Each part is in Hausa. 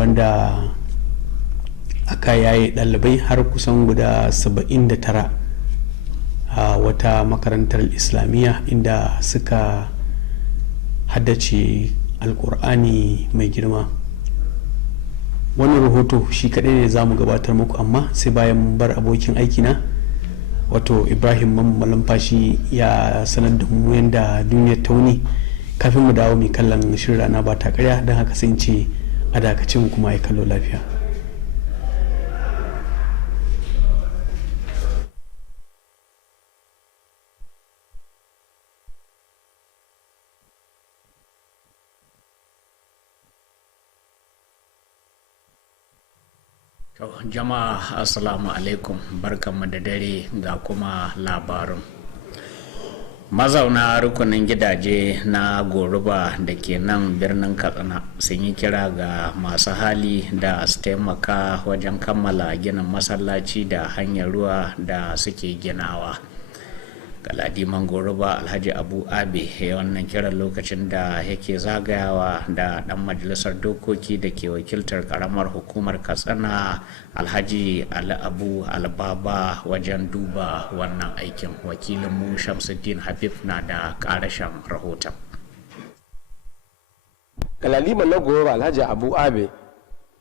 wanda aka yaye ɗalibai har kusan guda 79 a wata makarantar islamiyya inda suka haddace alkur'ani mai girma. Wannan rahoto shi kaɗai ne za mu gabatar muku, amma sai bayan bar abokin aikina wato Ibrahim Malumfashi ya sanar da mu yadda duniyar ta wuni kafin mu dawo mai kallon shirin rana ba ta karya, don haka sai ce a dakacin kuma ya kallo lafiya. Jama'a assalamu alaikum, barkanmu da dare ga kuma labarin. Mazauna rukunin gidaje na Goruba da ke nan birnin Katsina sun yi kira ga masu hali da su taimaka wajen kammala ginin masallaci da hanyar ruwa da suke ginawa. Galadiman Goruba Alhaji Abu Abe ya wannan kiran lokacin da yake zagayawa da dan majalisar dokoki da ke wakiltar karamar hukumar Katsina Alhaji Ali Abu Albaba wajen duba wannan aikin. Wakilinmu Shamsuddin Habib na da karashen rahoton. Galadiman na Goruba Alhaji Abu Abe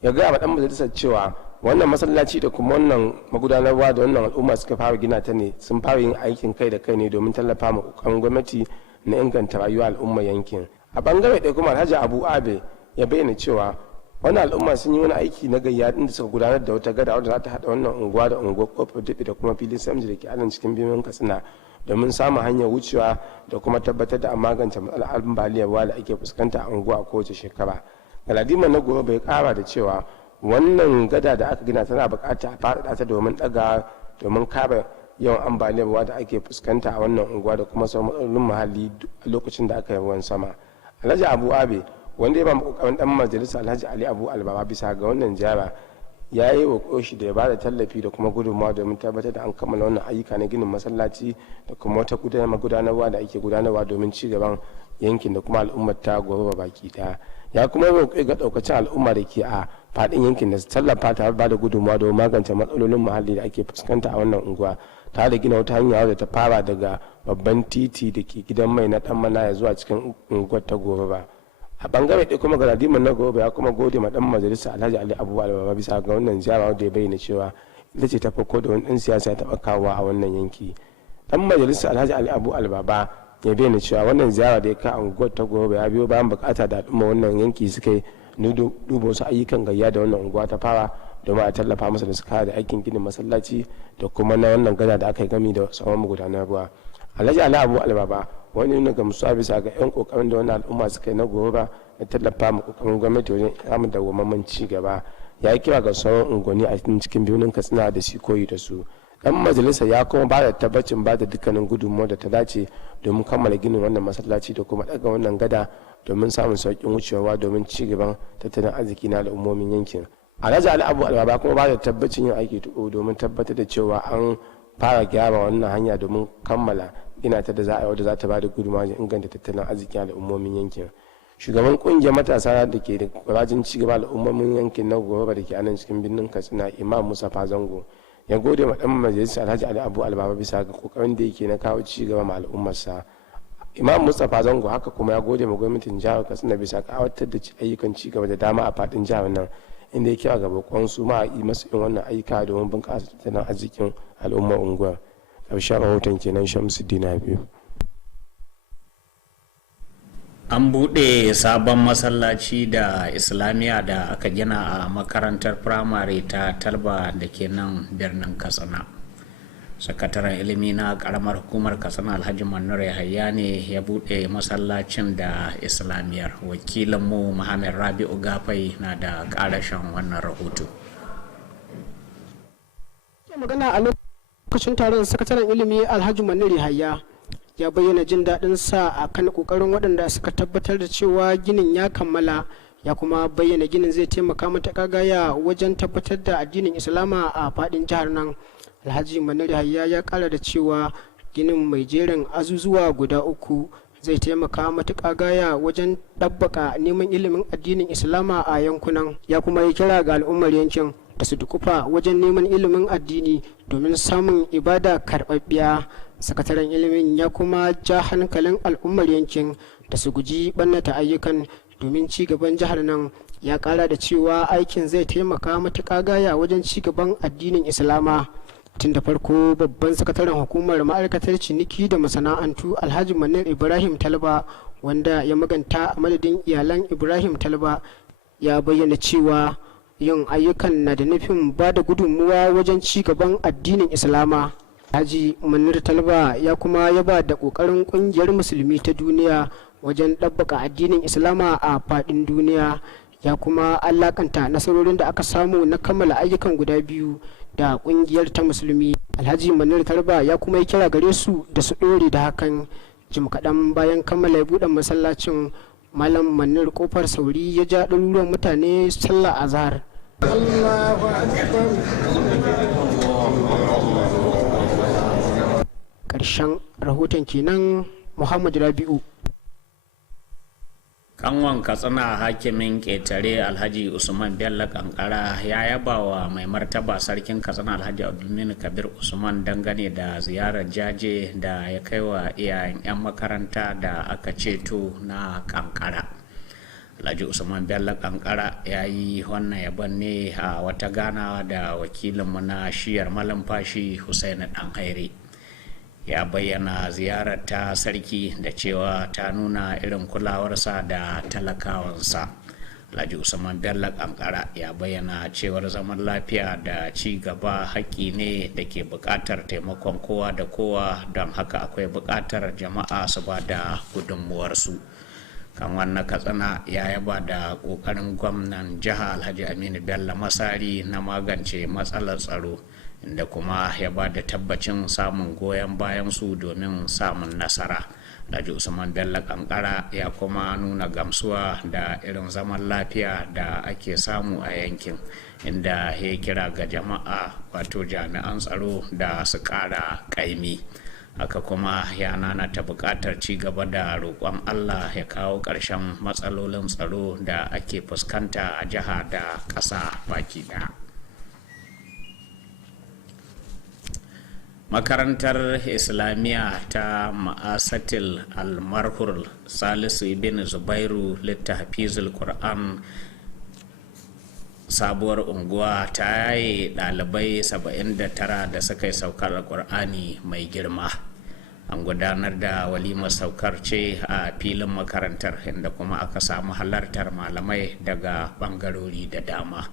ya gaya wa dan majalisar cewa wannan masallaci da kuma wannan magudanarwa da wannan al'umma suka fara gina ta ne sun fara yin aikin kai da kai ne domin tallafa ma kokarin gwamnati na inganta rayuwar al'umma yankin. A bangare ɗaya kuma Alhaji Abu Abe ya bayyana cewa wannan al'umma sun yi wani aiki na gayya inda suka gudanar da wata gada wadda za ta haɗa wannan unguwa da unguwar Kofar Daɓe da kuma filin Samji da ke anan cikin birnin Katsina domin samun hanyar wucewa da kuma tabbatar da an magance matsalar ambaliyar ruwa da ake fuskanta a unguwa a kowace shekara. Galadiman na Goruba bai kara da cewa wannan gada da aka gina tana bukata a faɗaɗa ta domin ɗaga domin kare yawan ambaliyar ruwa da ake fuskanta a wannan unguwa da kuma sauran matsalolin muhalli a lokacin da aka yi ruwan sama. Alhaji Abu Abe wanda ya ba kokarin dan majalisa Alhaji Ali Abu Albaba bisa ga wannan ziyara ya yi wa koshi da ya bada tallafi da kuma gudunmawa domin tabbatar da an kammala wannan ayyuka na ginin masallaci da kuma wata gudanarwa da ake gudanarwa domin ci gaban yankin da kuma al'ummar ta Goruba baki ɗaya. Ya kuma roƙi ga ɗaukacin al'umma da ke a faɗin yankin da su tallafa tare da gudunmawa don magance matsalolin muhalli da ake fuskanta a wannan unguwa tare da gina wata hanya wadda ta fara daga babban titi da ke gidan mai na ɗan manaya zuwa cikin unguwar ta Goruba. A bangare ɗaya kuma Galadiman na Goruba ya kuma gode ma ɗan majalisa Alhaji Ali Abu Albaba bisa ga wannan ziyara wadda ya bayyana cewa ita ce ta farko da wani ɗan siyasa ya taɓa kawowa a wannan yanki. Ɗan majalisa Alhaji Ali Abu Albaba ya bayyana cewa wannan ziyara da ya kai unguwar ta Goruba ya biyo bayan bukata da al'umma wannan yanki suka yi duba wasu ayyukan gayya da wannan unguwa ta fara domin a tallafa masa da suka da aikin ginin masallaci da kuma na wannan gada da aka yi gami da sauran magudanar ruwa. Alhaji Ali Abu Albaba wani ne ga musuwa bisa ga yan kokarin da wannan al'umma suka yi na Goruba da tallafa ma kokarin gwamnati wajen samun dawwammamen ci gaba. Ya yi kira ga sauran unguwanni a cikin birnin Katsina da shi koyi da su. Dan majalisa ya kuma ba da tabbacin ba da dukkanin gudunmawar da ta dace domin kammala ginin wannan masallaci da kuma daga wannan gada domin samun sauƙin wucewa domin ci gaban tattalin arziki na al'ummomin yankin. Alhaji Ali Abu Albaba kuma ba da tabbacin yin aiki tukuru domin tabbatar da cewa an fara gyara wannan hanya domin kammala gina ta da za a yi wadda za ta ba da gudunmawa wajen inganta tattalin arzikin al'ummomin yankin. Shugaban kungiyar matasa da ke da rajin ci gaba al'ummomin yankin na Goruba da ke anan cikin birnin Katsina Imam Mustapha Zango ya gode ma dan majalisa Alhaji Ali Abu Albaba bisa ga kokarin da yake na kawo ci gaba ma al'ummarsa. Imam Mustapha Zango haka kuma ya gode ma gwamnatin jihar Katsina bisa kawatar da ayyukan ci gaba da dama a fadin jihar nan inda ya kira ga bakon su ma a yi masu yin wannan ayyuka domin bunƙasa tattalin arzikin al'ummar unguwar. Ƙarshen rahoton kenan Shamsuddin Habib. An buɗe sabon masallaci da islamiyya da aka gina a makarantar firamare ta Talba da ke nan birnin Katsina. Sakataren ilimi na karamar hukumar Katsina Alhaji Manur Yahaya ne ya buɗe masallacin da islamiyyar. Wakilinmu Muhammad Rabi'u Gafai na da ƙarashin wannan rahoto. Magana a lokacin taron sakataren ilimi Alhaji Manur Yahaya ya bayyana jin daɗin sa a kan ƙoƙarin waɗanda suka tabbatar da cewa ginin ya kammala, ya kuma bayyana ginin zai taimaka matuƙa gaya wajen tabbatar da addinin Islama a faɗin jihar nan. Alhaji Manur Yahaya ya ƙara da cewa ginin mai jerin azuzuwa guda 3 zai taimaka matuƙa gaya wajen ɗabbaka neman ilimin addinin islama a yankunan. Ya kuma yi kira ga al'ummar yankin da su dukufa wajen neman ilimin addini domin samun ibada karɓaɓɓiya. Sakataren ilimin ya kuma ja hankalin al'ummar yankin da su guji ɓannata ayyukan domin ci gaban jihar nan. Ya ƙara da cewa aikin zai taimaka matuƙa gaya wajen ci gaban addinin islama. Tun da farko babban sakataren hukumar ma'aikatar ciniki da masana'antu Alhaji Manir Ibrahim Talba, wanda ya maganta a madadin iyalan Ibrahim Talba, ya bayyana cewa yin ayyukan na da nufin ba da gudunmuwa wajen ci gaban addinin islama. Alhaji Manir Talba ya kuma yaba da ƙoƙarin ƙungiyar musulmi ta duniya wajen ɗabbaka addinin islama a faɗin duniya. Ya kuma alakanta nasarorin da aka samu na kammala ayyukan guda biyu da kungiyar ta musulmi. Alhaji Manir Talba ya kuma yi kira gare su da su ɗore da hakan. Jim kaɗan bayan kammala buɗe masallacin, Malam Manir Kofar Sauri ya ja ɗaruruwan mutane sallah azhar. Ƙarshen rahoton kenan. Muhammad Rabi'u. Kanwan Katsina hakimin ƙetare Alhaji Usman Bello Kankara ya yaba wa mai martaba sarkin Katsina Alhaji Abdulmini Kabir Usman dangane da ziyarar jaje da ya kai wa iyayen 'yan makaranta da aka ceto na Kankara. Alhaji Usman Bello Kankara ya yi wannan yabon ne a wata ganawa da wakilinmu na shiyar malumfashi Hussaini Danhaire. Ya bayyana ziyarar ta sarki da cewa ta nuna irin kulawarsa da talakawansa. Alhaji Usman Bello Kankara ya bayyana cewar zaman lafiya da ci gaba haƙƙi ne da ke buƙatar taimakon kowa da kowa, don haka akwai buƙatar jama'a su ba da gudunmuwarsu. Kan wannan Katsina ya yaba da ƙoƙarin gwamnan jiha Alhaji Aminu Bello Masari na magance matsalar tsaro, inda kuma ya ba da tabbacin samun goyon bayan su domin samun nasara. Alhaji Usman Bello Kankara ya kuma nuna gamsuwa da irin zaman lafiya da ake samu a yankin, inda ya kira ga jama'a wato jami'an tsaro da su ƙara ƙaimi. Haka kuma ya nanata buƙatar ci gaba da roƙon Allah ya kawo ƙarshen matsalolin tsaro da ake fuskanta a jiha da ƙasa baki ɗaya. Makarantar Islamiyya ta Ma'asatil Almarhur Salisu ibn Zubairu Littahfizul Qur'an sabuwar unguwa ta yaye ɗalibai 79 da suka yi saukar Qur'ani mai girma. An gudanar da walimar saukar ce a filin makarantar, inda kuma aka samu halartar malamai daga ɓangarori da dama.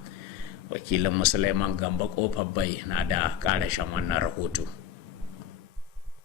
Wakilin Musulaiman Gamba Kofar Bai na da ƙarashen wannan rahoto.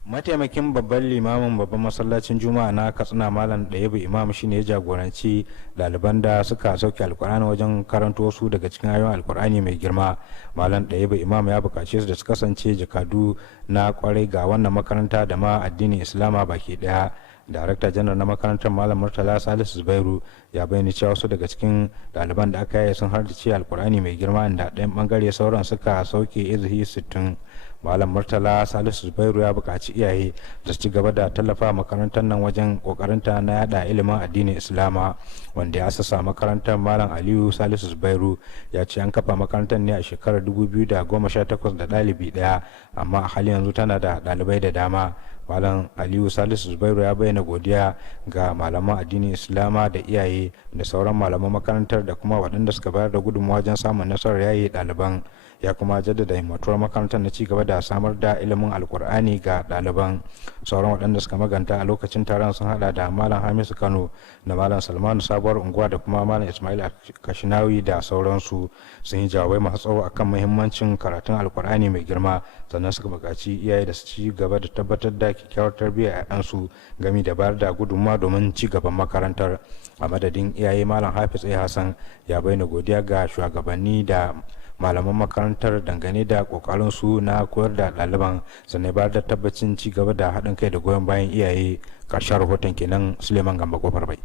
Mataimakin babban limamin babban masallacin juma'a na Katsina Malam Ɗayabu Imam shine ya jagoranci ɗaliban da suka sauke alkur'ani wajen karanto wasu daga cikin ayoyin alkur'ani mai girma. Malam Ɗayabu Imam ya buƙace su da su kasance jakadu na kwarai ga wannan makaranta da ma addinin Islama baki ɗaya. Darakta janar na makarantar Malam Murtala Salisu Zubairu ya bayyana cewa wasu daga cikin ɗaliban da aka yi sun hardace alkur'ani mai girma, inda ɗayan ɓangare sauran suka sauke izihi 60. Malam Murtala Salisu Zubairu ya buƙaci iyaye da su ci gaba da tallafa makarantar nan wajen ƙoƙarinta na yada ilimin addinin Islama. Wanda ya asasa makarantar Malam Aliyu Salisu Zubairu ya ce an kafa makarantar ne a shekarar 2018 da ɗalibi ɗaya, amma a halin yanzu tana da ɗalibai da dama. Malam Aliyu Salisu Zubairu ya bayyana godiya ga malaman addinin Islama da iyaye da sauran malaman makarantar da kuma waɗanda suka bayar da gudunmawa wajen samun nasarar yaye ɗaliban. Ya kuma jaddada himmatuwar makarantar na ci gaba da samar da ilimin alkur'ani ga ɗaliban. Sauran waɗanda suka maganta a lokacin taron sun hada da Malam Hamisu Kano da Malam Salmanu Sabuwar Unguwa da kuma Malam Ismail Kashinawi da sauransu. Sun yi jawabai masu tsawo akan muhimmancin karatun alkur'ani mai girma, sannan suka buƙaci iyaye da su ci gaba da tabbatar da kyakkyawar tarbiyyar 'ya'yansu gami da bayar da gudunmawa domin ci gaban makarantar. A madadin iyaye, Malam Hafiz Hassan ya bayyana godiya ga shugabanni da malaman makarantar dangane da kokarin su na koyar da ɗaliban, sannan bayar da tabbacin ci gaba da haɗin kai da goyon bayan iyaye. Ƙarshen rahoton kenan. Suleiman Gamba Kofar Bai.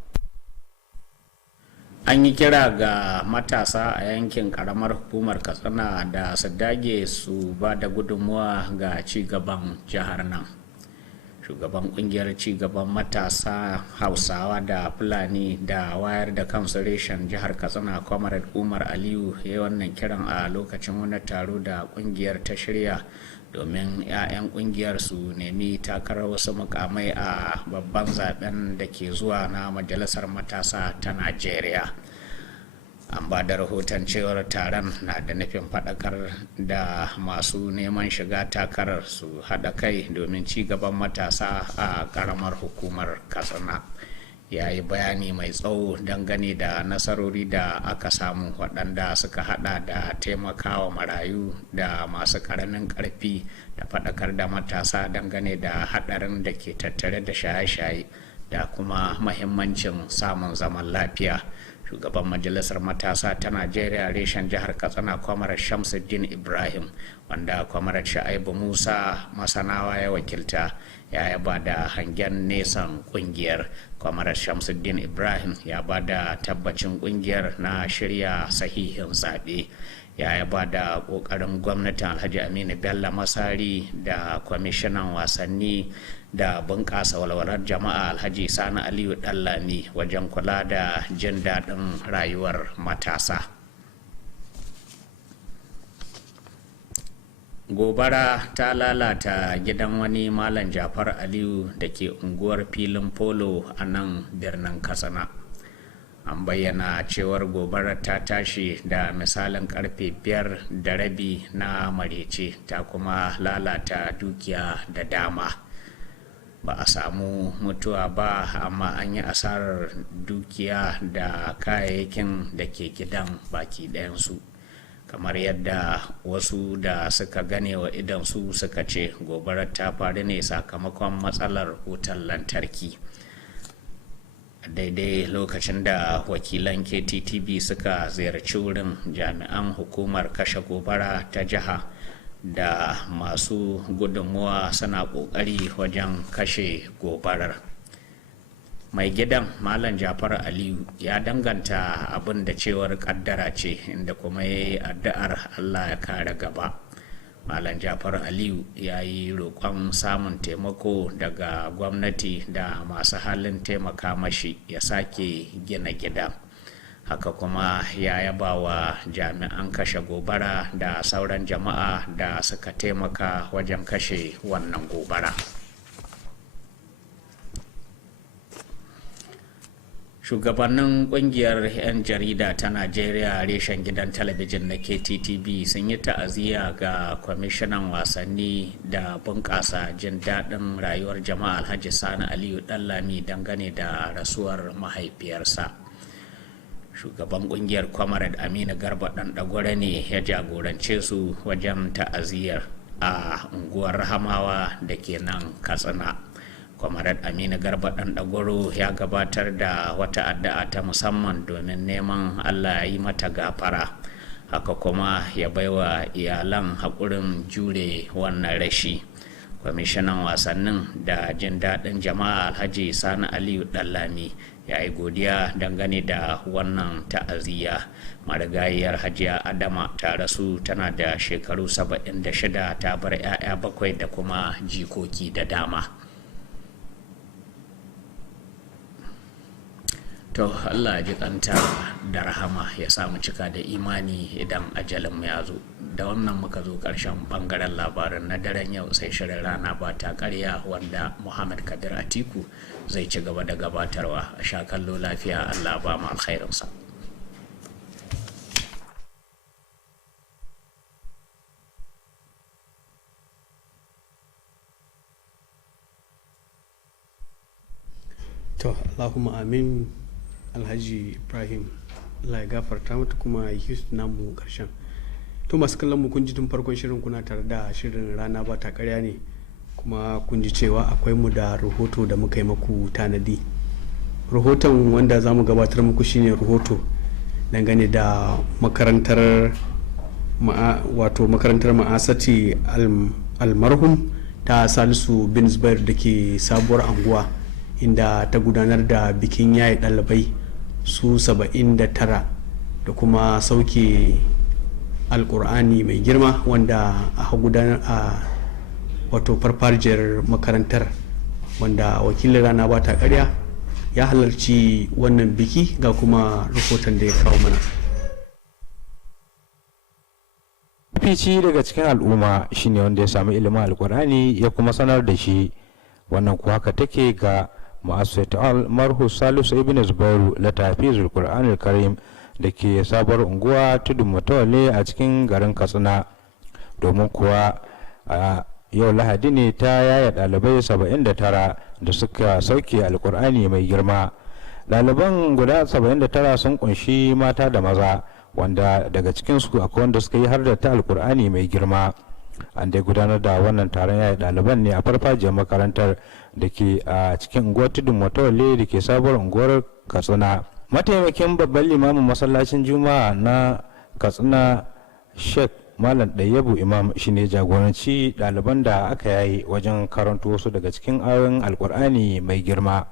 An yi kira ga matasa a yankin karamar hukumar Katsina da su dage su ba da gudunmuwa ga ci gaban jihar nan. shugaban kungiyar cigaban matasa hausawa da fulani da wayar da kansu reshen jihar katsina comrade umar aliyu ya yi wannan kiran a lokacin wani taro da kungiyar ta shirya domin 'ya'yan kungiyar su nemi takarar wasu mukamai a babban zaben da ke zuwa na majalisar matasa ta najeriya. An ba da rahoton cewar taron na da nufin faɗakar da masu neman shiga takarar su haɗa kai domin ci gaban matasa a ƙaramar hukumar katsina. Ya yi bayani mai tsawo dangane da nasarori da aka samu waɗanda suka hada da taimakawa marayu da masu ƙaramin ƙarfi da faɗakar da matasa dangane da haɗarin da ke tattare da shaye-shaye da kuma mahimmancin samun zaman lafiya. Shugaban majalisar matasa ta najeriya reshen jihar katsina kwamarar shamsuddin ibrahim wanda kwamarar sha'ibu musa masanawa ya wakilta ya yaba da hangen nesan kungiyar. Kwamarar shamsuddin ibrahim ya ba da tabbacin kungiyar na shirya sahihin zaɓe. Ya yaba da ƙoƙarin gwamnatin alhaji aminu bello masari da kwamishinan wasanni da bunƙasa walwalar jama'a alhaji sani aliyu ɗallami wajen kula da jin daɗin rayuwar matasa. Gobara ta lalata gidan wani malam jafar aliyu da ke unguwar filin polo a nan birnin katsina. An bayyana cewar gobarar ta tashi da misalin karfe 5:30 na marece ta kuma lalata dukiya da dama. Ba a samu mutuwa ba amma an yi asarar dukiya da kayayyakin da ke gidan baki ɗayansu, kamar yadda wasu da suka gane wa idansu suka ce gobarar ta faru ne sakamakon matsalar wutar lantarki. Daidai lokacin da wakilan Kttv suka ziyarci wurin, jami'an hukumar kashe gobara ta jiha da masu gudunmuwa suna ƙoƙari wajen kashe gobarar. Mai gidan malam jafar aliyu ya danganta abin da cewar kaddara ce, inda kuma ya yi addu'ar allah ya kare gaba. Malam jafar aliyu ya yi roƙon samun taimako daga gwamnati da masu halin taimaka mashi ya sake gina gida. Haka kuma ya yaba wa jami'an kashe gobara da sauran jama'a da suka taimaka wajen kashe wannan gobara. Shugabannin kungiyar 'yan jarida ta najeriya reshen gidan talabijin na Kttv sun yi ta'aziyya ga kwamishinan wasanni da bunƙasa jin daɗin rayuwar jama'a alhaji sani aliyu ɗallami dangane da rasuwar mahaifiyarsa. Shugaban kungiyar comrade aminu garba ɗanɗagwara ne ya jagorance su wajen ta'aziyyar a unguwar rahamawa da ke nan katsina. Comrade aminu garba ɗanɗagwaro ya gabatar da wata addu'a ta musamman domin neman allah ya yi mata gafara, haka kuma ya baiwa iyalan haƙurin jure wannan rashi. Kwamishinan wasannin da jin daɗin jama'a alhaji sani aliyu ɗallami ya yi godiya dangane da wannan ta'aziyya. Marigayiyar hajiya adama ta rasu tana da shekaru 76, ta bar 'ya'ya 7 da kuma jikoki da dama. To Allah ji kanta da rahama ya samu cika da imani idan ajalin ya zo. Da wannan muka zo ƙarshen bangaren labarin na daren yau, sai shirin rana ba ta ƙarya wanda Muhammad Kabir Atiku zai ci gaba da gabatarwa. A sha kallo lafiya, Allah ba mu alkhairinsa. To Allahumma amin. Alhaji Ibrahim Allah ya gafarta mata kuma ya yi namu karshen. To masu kallon mu kun ji tun farkon shirin kuna tare da shirin rana ba ta karya ne, kuma kun ji cewa akwai mu da rahoto da muka yi maku tanadi. Rahoton wanda za mu gabatar muku shine rahoto dangane da makarantar ma'asati almarhum ta Salisu bin Zubair da ke sabuwar anguwa, inda ta gudanar da bikin yaye ɗalibai su 79 da kuma sauke alkur'ani mai girma wanda a gudanar a farfajiyar makarantar wanda wakilin rana ba ta karya ya halarci wannan biki ga kuma rahoton da ya kawo mana. fici daga cikin al'umma shine wanda ya sami ilimin alkur'ani ya kuma sanar da shi. Wannan kuwa haka take ga ma'asaitu marhu salisu ibn zubairu la tafizul qur'anil karim da ke sabuwar unguwa tudun matawalle a cikin garin Katsina. Domin kuwa a yau lahadi ne ta yaya ɗalibai 79 da suka sauke alkur'ani mai girma. Ɗaliban guda 79 sun kunshi mata da maza, wanda daga cikinsu akwai wanda suka yi har da ta alkur'ani mai girma. An dai gudanar da wannan taron yaya ɗaliban ne a farfajiyar makarantar da ke a cikin unguwar tudun matawalle da ke sabuwar unguwar Katsina. Mataimakin babban limamin masallacin juma'a na Katsina Sheikh Malam Ɗayyabu Imam shine jagoranci ɗaliban da aka yayi wajen karanto wasu daga cikin ayoyin alkur'ani mai girma.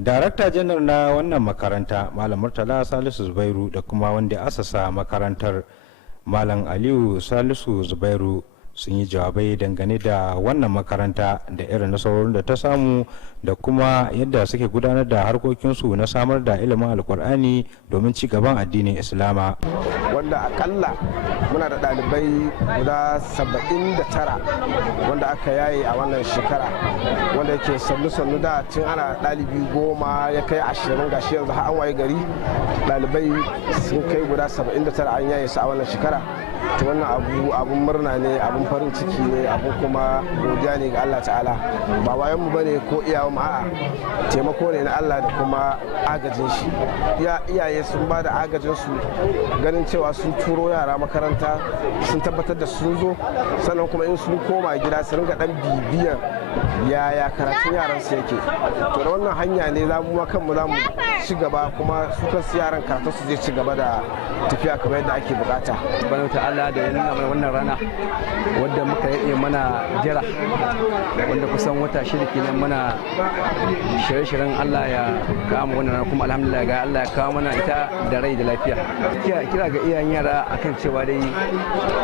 Darakta janar na wannan makaranta Malam Murtala Salisu Zubairu da kuma wanda ya asasa makarantar Malam Aliyu Salisu Zubairu sun yi jawabai dangane da wannan makaranta da irin nasarorin da ta samu da kuma yadda suke gudanar da harkokinsu na samar da ilimin alkur'ani domin ci gaban addinin Islama. Wanda akalla muna da ɗalibai guda 79 wanda aka yaye a wannan shekara, wanda yake sannu da tun ana ɗalibi 10 ya kai 20, gashi yanzu har an waye gari ɗalibai sun kai guda 79 an yaye su a wannan shekara. To wannan abun murna ne, abun farin ciki ne, abun kuma godiya ne ga Allah ta'ala. Ba wayan mu bane ko iyawan mu, a'a taimako ne na Allah da kuma agajin shi. Iyaye sun ba da agajin su ganin cewa sun turo yara makaranta, sun tabbatar da sun zo, sannan kuma in sun koma gida su ringa dan bibiyan yaya karatun yaran su yake. To da wannan hanya ne za mu kanmu za mu ci gaba, kuma su kansu yaran karatun su zai ci gaba da tafiya kamar yadda ake bukata. Allah da ya nuna mana wannan rana wadda muka yi mana jira, wanda kusan wata 6 kenan mana shirye-shiryen Allah ya kawo wannan rana, kuma alhamdulillah ga Allah ya kawo mana ita da rai da lafiya. Kira ga iyayen yara akan cewa dai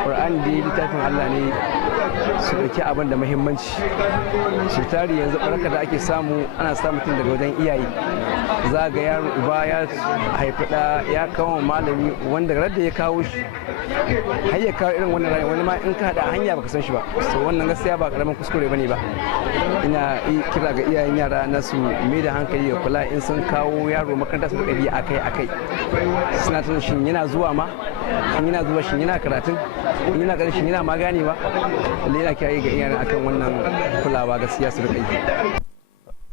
Qur'ani dai littafin Allah ne, su ɗauki abin da muhimmanci. Su tari yanzu baraka da ake samu ana samu tun daga wajen iyaye, za ga yaro uba ya haifi ɗa ya kawo malami wanda radda ya kawo shi har ya kawo irin wannan rayuwa, wani ma in ka hada hanya baka san shi ba. So wannan gaskiya ba karamin kuskure bane ba. Ina kira ga iyayen yara na su mai da hankali da kula in sun kawo yaro makaranta su ɗabi akai suna tun shin yana zuwa ma, in yana zuwa shin yana karatun, in yana ganin shin yana ma ganewa. Lalle ina kiyaye ga iyayen akan wannan kulawa gaskiya su rika yi.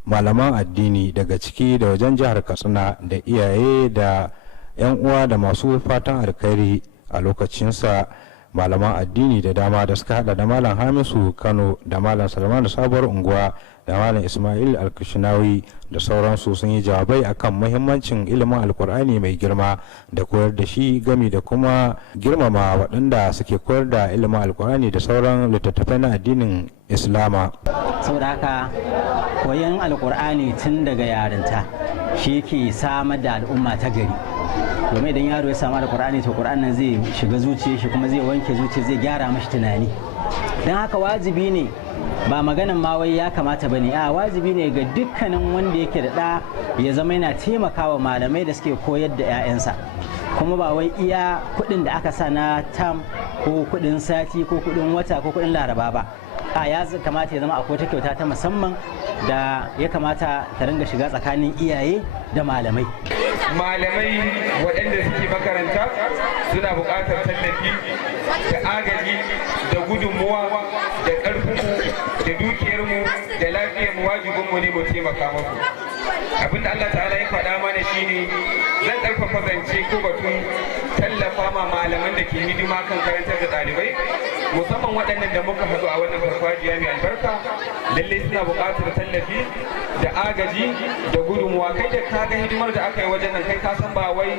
Malaman addini daga ciki da wajen jihar Katsina da iyaye da 'yan uwa da masu fatan alkhairi a lokacinsa, malaman addini da dama da suka hada da Malam Hamisu Kano da Malam Salmanu Sabuwar Unguwa da Malam Ismail Alkashinawi da sauransu sun yi jawabai akan muhimmancin ilimin alkur'ani mai girma da koyar da shi gami da kuma girmama waɗanda suke koyar da ilimin alkur'ani da sauran littattafai na addinin Islama. Saboda haka koyon alkur'ani tun daga yarinta shi ke samar da al'umma ta gari. Domin idan yaro ya samu alkur'ani to qur'anin zai shiga zuciyar shi, kuma zai wanke zuciya, zai gyara mashi tunani. Don haka wajibi ne, ba maganan ma wai ya kamata bane, a wajibi ne ga dukkanin wanda yake da ɗa ya zama yana taimakawa malamai da suke koyar da 'ya'yansa. Kuma ba wai iya kuɗin da aka sa na tam ko kuɗin sati ko kuɗin wata ko kuɗin laraba ba, a ya kamata ya zama akwai ta kyauta ta musamman da ya kamata ta ringa shiga tsakanin iyaye da malamai. Malamai waɗanda suke makaranta suna buƙatar tallafi da agaji da gudunmuwa da ƙarfinmu da dukiyarmu da iya mu wajibin mu ne mu taimaka musu. Abinda Allah ta'ala ya faɗa mana shine zan ƙarfafa zance ko batun tallafa ma malaman da ke hidima kan karantar da ɗalibai, musamman waɗannan da muka haɗu a wannan farfajiya mai albarka. Lallai suna buƙatar tallafi da agaji da gudunmuwa. Kai da ka ga hidimar da aka yi wajen nan, kai ka san ba wai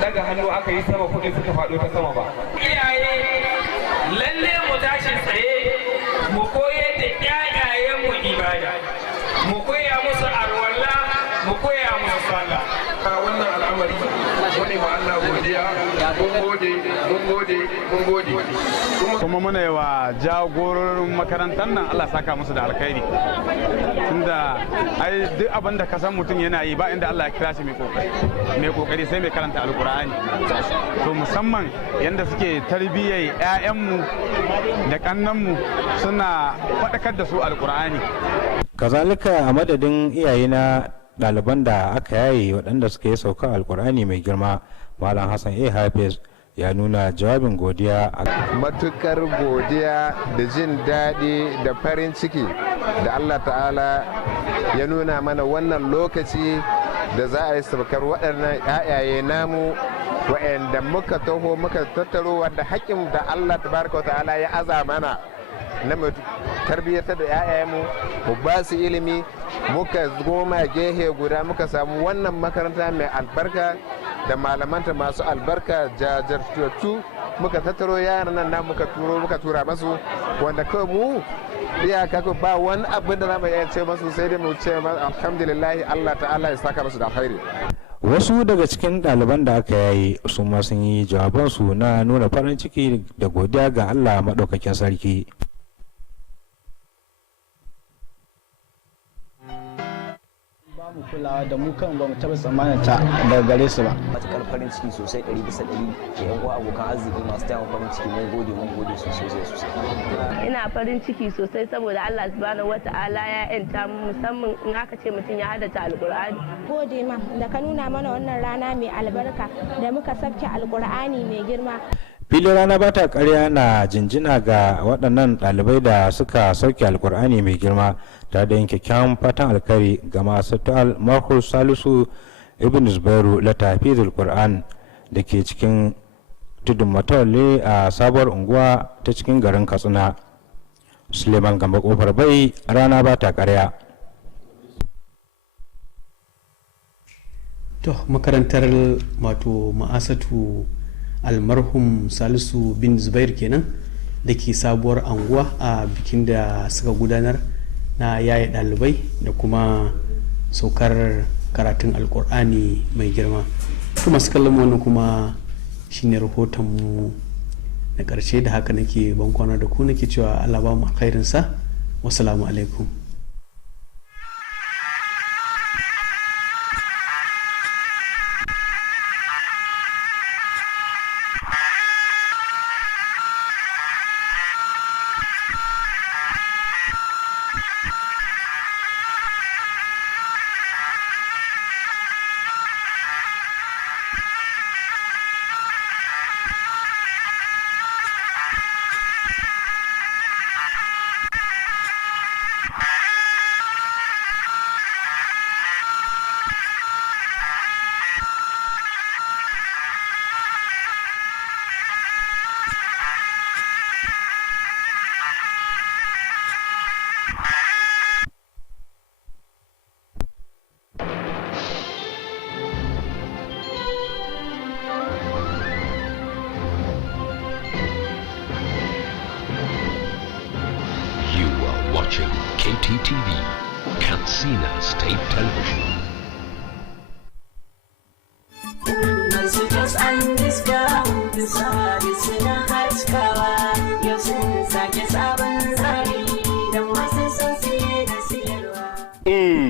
daga hannu aka yi sama kuɗi suka faɗo ta sama ba. Iyaye lalle mu tashi tsaye mu koyar da ƴaƴayenmu ibada, mu koya musu arwalla, mu koya musu sallah. Wannan al'amari wani ma Allah godiya, mun gode. Kuma muna yi wa jagororin makarantar nan Allah saka musu da alkhairi, tunda ai duk abin da ka san mutum yana yi ba inda Allah ya kira shi mai kokari sai mai karanta alkur'ani. To musamman yanda suke tarbiyyar 'ya'yanmu da kannanmu suna faɗakar da su alkur'ani. Kazalika a madadin iyayena ɗaliban da aka yaye waɗanda suka yi sauka alkur'ani mai girma, Malam Hassan Hafiz ya nuna jawabin godiya. Matukar godiya da jin daɗi da farin ciki da Allah ta'ala ya nuna mana wannan lokaci da za a yi saukar waɗannan ƴaƴaye namu waɗanda muka taho muka tattaro, wanda haƙƙin da Allah tabaraka ta'ala ya aza mana na mu tarbiyyatar da ƴaƴayenmu, mu ba su ilimi. Muka goma gehe guda muka samu wannan makaranta mai albarka da malamanta masu albarka jajirtattu, muka tattaro yaran nan na muka tura masu, wanda kawai mu iyaka ko ba wani abin da zamu iya ce masu sai dai mu ce alhamdulillah, Allah ta'ala ya saka musu da alkhairi. Wasu daga cikin ɗaliban da aka yayi su ma sun yi jawabansu na nuna farin ciki da godiya ga Allah maɗaukakin sarki. mu kulawa da mu kan ba mu taɓa tsammanin ta daga gare su ba. Matukar farin ciki sosai 100% da yan uwa abokan arziki masu taimaka farin ciki, mun gode sosai. Ina farin ciki sosai saboda Allah subhanahu wata'ala ya yanta mu, musamman in aka ce mutum ya haddace alkur'ani. Gode ma da ka nuna mana wannan rana mai albarka da muka sabke alkur'ani mai girma. Filin rana ba ta karya na jinjina ga waɗannan ɗalibai da suka sauke alkur'ani mai girma, tare da yin kyakkyawan fatan alkari ga masu Marhul Salisu Ibn Zubairu Latafizul Qur'an da ke cikin tudun Matawalle a sabuwar unguwa ta cikin garin Katsina. Suleiman Gamba Kofar Bai, rana ba ta karya. To makarantar wato ma'asatu almarhum Salisu bin Zubair kenan da ke sabuwar anguwa a bikin da suka gudanar na yaye ɗalibai da kuma saukar karatun alkur'ani mai girma. To masu kallon wannan kuma shine rahotonmu na ƙarshe, da haka nake bankwana da ku, nake cewa Allah ba mu alkhairinsa. Wassalamu alaikum. watching Kttv, Katsina State Television.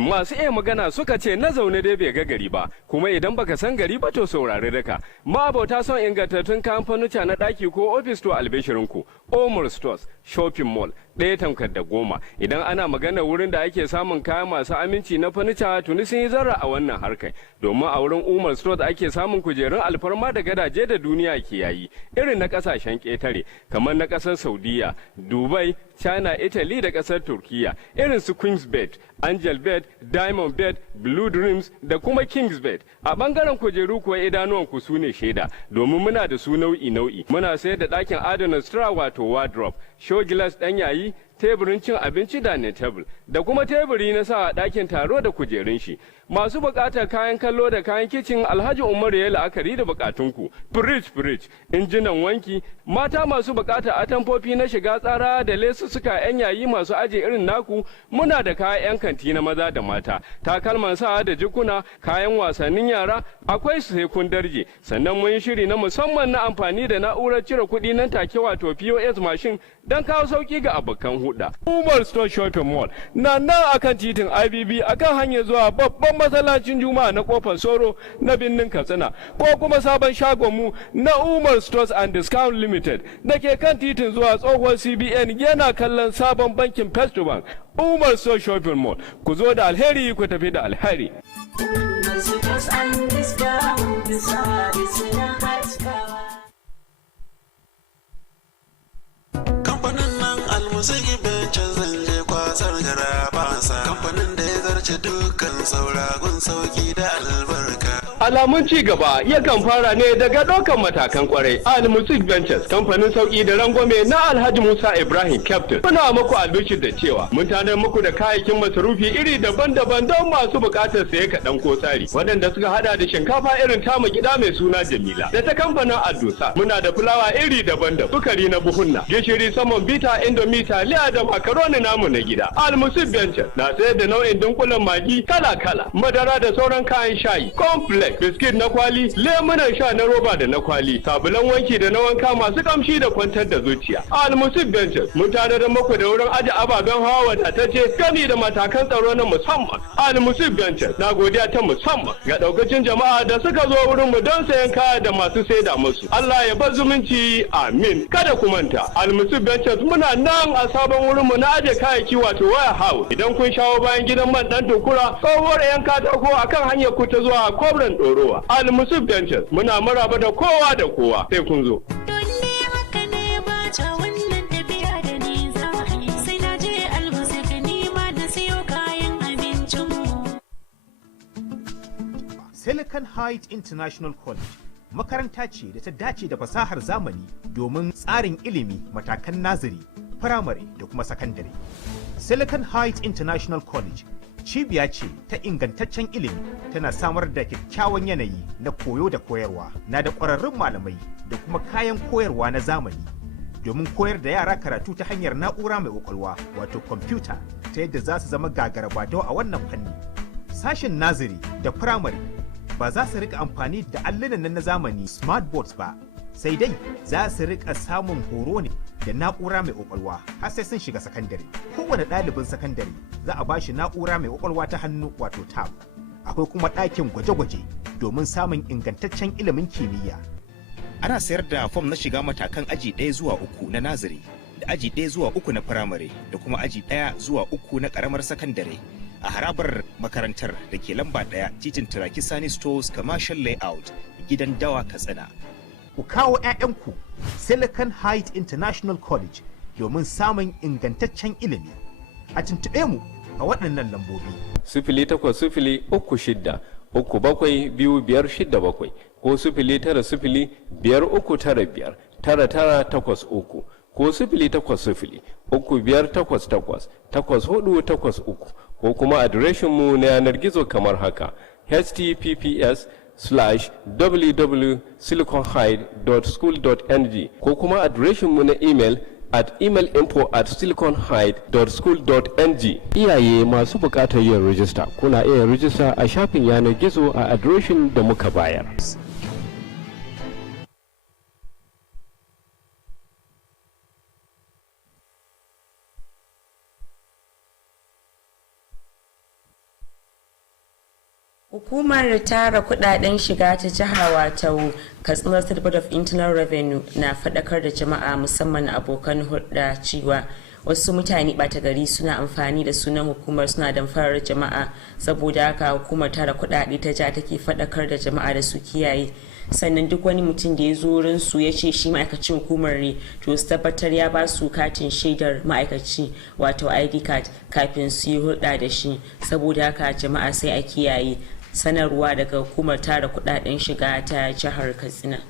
Masu iya magana suka ce na zaune dai bai ga gari ba, kuma idan baka san gari ba to saurari daka. Ma'abota son ingantattun kayan fanuca na ɗaki ko ofis to albishirinku. Omar Stores Shopping Mall ɗaya tamkar da goma. Idan ana magana wurin da ake samun kaya masu aminci na fanuca tuni sun yi zarra a wannan harkar. Domin a wurin Umar Stores ake samun kujerun alfarma da gadaje da duniya ke yayi, irin na ƙasashen ƙetare kamar na ƙasar Saudiya, Dubai, China, Italy da kasar Turkiya irin su Queen's Bed, Angel Bed, Diamond Bed, Blue Dreams da kuma King's Bed. A bangaren kujeru kuwa idanuwan ku sune shaida domin muna da su nau'i. Muna sayar da ɗakin adana sutura wato wardrobe, show glass ɗan yayi, teburin cin abinci dining table da kuma teburi na sa ɗakin taro da kujerun shi. Masu buƙatar kayan kallo da kayan kicin Alhaji Umar ya la'akari da buƙatunku. Fridge, injinan wanki, mata masu buƙatar atamfofi na shiga tsara da lesussuka 'yan yayi masu aje irin naku, muna da kayan 'yan kanti na maza da mata, takalman sa da jikuna, kayan wasannin yara, akwai su sai kun darje. Sannan mun yi shiri na musamman na amfani da na'urar cire kuɗi nan take wato POS machine don kawo sauki ga abokan huda. Umar Store Shopping Mall na nan akan titin IBB akan hanyar zuwa babban masallacin Juma'a na kofar Soro na birnin Katsina, ko kuma sabon shagon mu na Umar Stores and Discount Limited da ke kan titin zuwa tsohon CBN yana kallon sabon bankin First Bank. Umar Store Shopping Mall, ku zo da alheri ku tafi da alheri. Kamfanin nan almusiki bencin zanje kwasar gara basa. Kamfanin da ya zarce dukkan sauragun sauki da albarka. Alamun ci gaba yakan fara ne daga ɗaukan matakan kwarai. Al-Music Ventures, kamfanin sauki da rangwame na Alhaji Musa Ibrahim Captain. Muna muku albishir da cewa mun tanar muku da kayayyakin masarufi iri daban-daban don masu buƙatar saye kaɗan ko tsari. Waɗanda suka hada da shinkafa irin tamu gida mai suna Jamila. Da ta kamfanin Addusa muna da fulawa iri daban-daban, sukari na buhunna, gishiri saman bita, indomie, taliya da makaroni namu na gida. Al-Music Ventures na sayar da nau'in dunkulen magi kala-kala, madara da sauran kayan shayi, complex, biskit na kwali, lemunan sha na roba da na kwali, sabulan wanki da na wanka masu kamshi da kwantar da zuciya. Al-Music Ventures mun tanadar muku da wurin aje ababen hawa wadatacce gami da matakan tsaro na musamman. Al-Music Ventures na godiya ta musamman ga daukacin jama'a da suka zo wurin mu don sayan kaya da masu saida musu. Allah ya bar zumunci, amin. Kada ku manta, Al-Music Ventures muna nan a sabon wurin mu na aje kayayyaki wato warehouse. Idan kun shawo bayan gidan man dan tukura, tsohuwar yan katako akan hanyar ku ta zuwa Kobran Dorowa. Al-Music Ventures muna maraba da kowa da kowa, sai kun zo. Silicon Heights International College makaranta ce da ta dace da fasahar zamani domin tsarin ilimi matakan naziri, firamare da kuma sakandare. Silicon Heights International College cibiya ce ta ingantaccen ilimi, tana samar da kyakkyawan yanayi na koyo da koyarwa, na da ƙwararrun malamai da kuma kayan koyarwa na zamani domin koyar da yara karatu ta hanyar na'ura mai ƙwaƙwalwa wato kwamfuta, ta yadda za su zama gagara-badau a wannan fanni. Sashen naziri da firamare ba za su rika amfani da allunan na zamani smart boards ba, sai dai za su rika samun horo ne da na'ura mai ƙwaƙwalwa har sai sun shiga sakandare. Kowane ɗalibin sakandare za a bashi na'ura mai ƙwaƙwalwa ta hannu wato tab. Akwai kuma ɗakin gwaje-gwaje domin samun ingantaccen ilimin kimiyya. Ana sayar da fom na shiga matakan aji 1 zuwa 3 na naziri, da aji 1 zuwa 3 na firamare, da kuma aji 1 zuwa 3 na ƙaramar sakandare. A harabar makarantar da ke lamba 1 titin Turaki Sani Stores Commercial Layout, gidan Dawa, Katsina. Ku kawo 'ya'yanku Silicon Heights International College domin samun ingantaccen ilimi. A tuntuɓe mu a waɗannan lambobi. 0803-3725-5567 ko 0905-395-9983 ko 0800-3588-8483 ko kuma adireshinmu na yanar gizo kamar haka https://www.siliconhide.school.ng ko kuma adireshinmu na email at email.info@siliconhide.school.ng. Iyaye masu bukatar yin rijista kuna iya rijista a shafin yanar gizo a adireshin da muka bayar. Hukumar tara kudaden shiga ta jiha wato Katsina State Board of Internal Revenue na faɗakar da jama'a musamman abokan hulɗa cewa wasu mutane ɓata gari suna amfani da sunan hukumar suna damfarar jama'a. Saboda haka hukumar tara kudade ta jiha take faɗakar da jama'a da su kiyaye sannan duk wani mutum da ya zo wurin su ya ce shi ma'aikacin hukumar ne to su tabbatar ya ba su katin shaidar ma'aikaci wato ID card kafin su yi hulɗa da shi. Saboda haka jama'a sai a kiyaye. Sanarwa daga hukumar tara kudaden shiga ta jihar Katsina.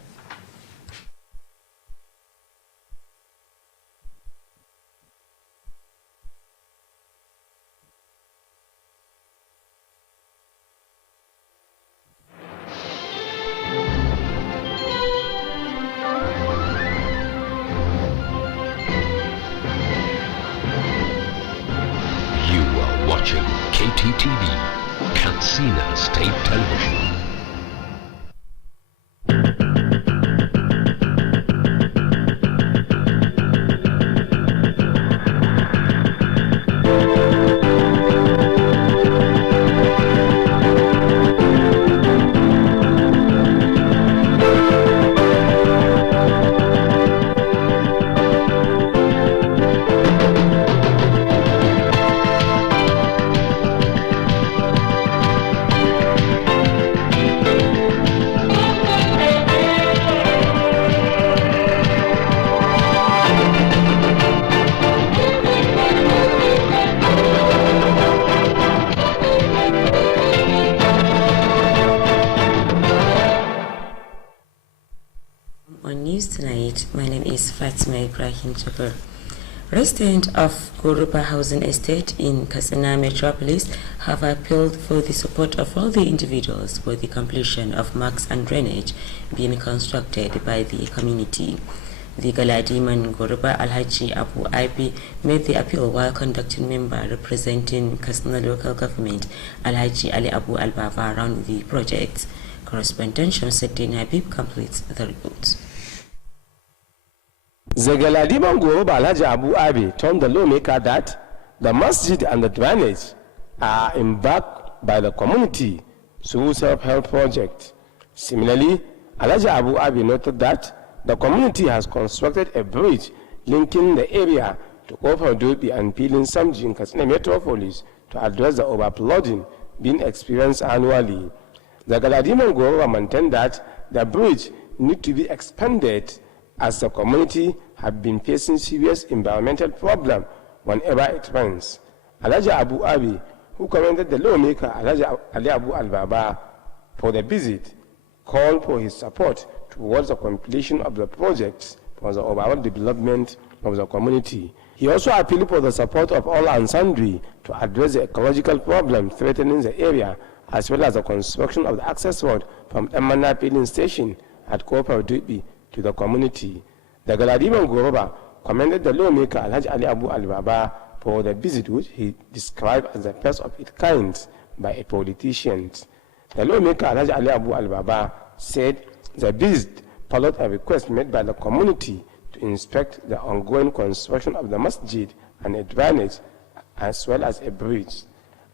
You are watching Kttv, Katsina State Television. On News Tonight, my name is Fatima Ibrahim Jabir. Residents of Goruba Housing Estate in Katsina Metropolis have appealed for the support of all the individuals for the completion of marks and drainage being constructed by the community. The Galadiman Goruba Alhaji Abu Abi made the appeal while conducting member representing Katsina local government Alhaji Ali Abu Al-Baba around the project. Correspondent Shamsuddin Habib completes the report. The Galadiman Goruba Alhaji Abu Abi told the lawmaker that the masjid and the drainage are embarked by the community through self-help project. Similarly, Alhaji Abu Abi noted that the community has constructed a bridge linking the area to Kofar Dobi and Pilin Samji in Katsina Metropolis to address the overflooding being experienced annually. The Galadiman Goruba maintained that the bridge needs to be expanded as the community have been facing serious environmental problem whenever it rains. Alhaji Abu Abi, who commended the lawmaker Alhaji Ali Abu Al-Baba for the visit, called for his support towards the completion of the projects for the overall development of the community. He also appealed for the support of all and sundry to address the ecological problem threatening the area, as well as the construction of the access road from Emana Filling Station at Kofar Dubi to the community. The Galadiman Goruba commended the lawmaker Alhaji Ali Abu Al-Baba for the visit, which he described as the first of its kind by a politician. The lawmaker Alhaji Ali Abu Al-Baba said the visit followed a request made by the community to inspect the ongoing construction of the masjid and a drainage, as well as a bridge.